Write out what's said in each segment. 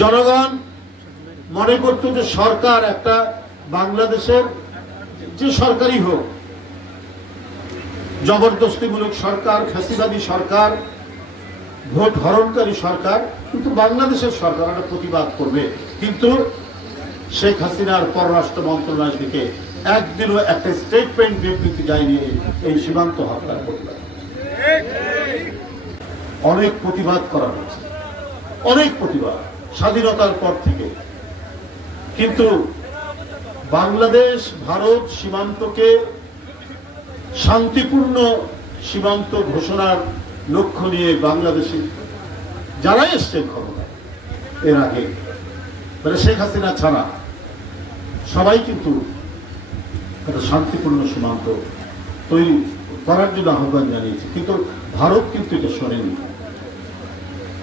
জনগণ মনে করত যে সরকার একটা বাংলাদেশের যে সরকারই হোক, জবরদস্তিমূলক সরকার, ফ্যাসিবাদী সরকার, ভোট হরণকারী সরকার, কিন্তু বাংলাদেশের সরকার একটা প্রতিবাদ করবে। কিন্তু শেখ হাসিনার পররাষ্ট্র মন্ত্রণালয় থেকে একদিনও একটা স্টেটমেন্ট বিবৃতি যায়নি এই সীমান্ত হত্যার প্রতিবাদ। অনেক প্রতিবাদ করা হয়েছে, অনেক প্রতিবাদ স্বাধীনতার পর থেকে, কিন্তু বাংলাদেশ ভারত সীমান্তকে শান্তিপূর্ণ সীমান্ত ঘোষণার লক্ষ্য নিয়ে বাংলাদেশে যারা এসছেন ক্ষমতায় এর আগে, মানে শেখ হাসিনা ছাড়া সবাই কিন্তু একটা শান্তিপূর্ণ সীমান্ত তৈরি করার জন্য আহ্বান জানিয়েছে, কিন্তু ভারত কিন্তু এটা শোনেনি।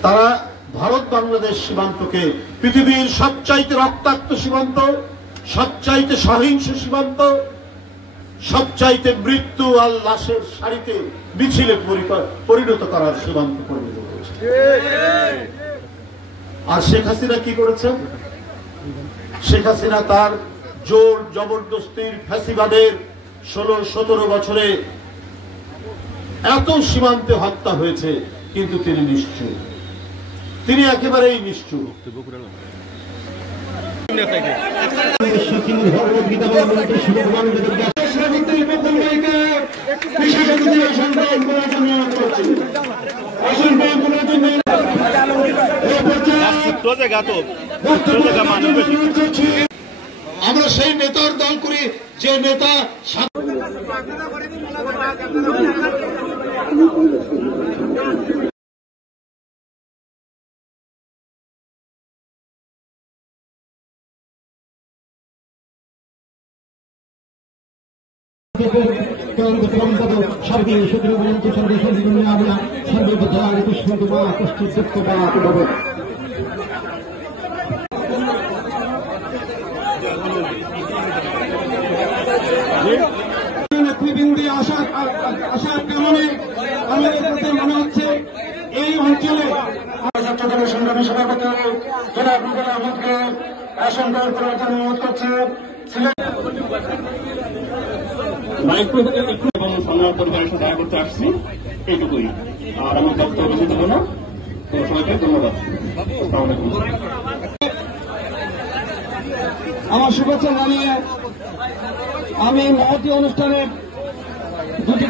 তারা ভারত বাংলাদেশ সীমান্তকে পৃথিবীর সবচাইতে রক্তাক্ত সীমান্ত, সবচাইতে সহিংস সীমান্ত, সবচাইতে মৃত্যু আর লাশের সারিতে মিছিলে পরিণত করার সীমান্ত পরিণত করেছে। আর শেখ হাসিনা কি করেছেন? শেখ হাসিনা তার জোর জবরদস্তির ফ্যাসিবাদের 16-17 বছরে এত সীমান্তে হত্যা হয়েছে, কিন্তু তিনি নিশ্চুপ, তিনি একেবারেই নিশ্চুপ। আমরা সেই নেতার দল করি যে নেতা নেতৃবৃন্দে আসার কারণে আমাদের কাছে মনে হচ্ছে এই অঞ্চলে চট্টগ্রামের সংগ্রামী সভাপতি জনাব রুবেল আহমদকে আসন গ্রহণ করার জন্য অনুরোধ করছে। এবং সংগ্রাম পরিবারের সাথে দেখা করতে আসছি, এইটুকুই। আর আমি বক্তব্য বেশি দেবো না। সবাইকে ধন্যবাদ। আমার শুভেচ্ছা জানিয়ে আমি মহতী অনুষ্ঠানের দুটি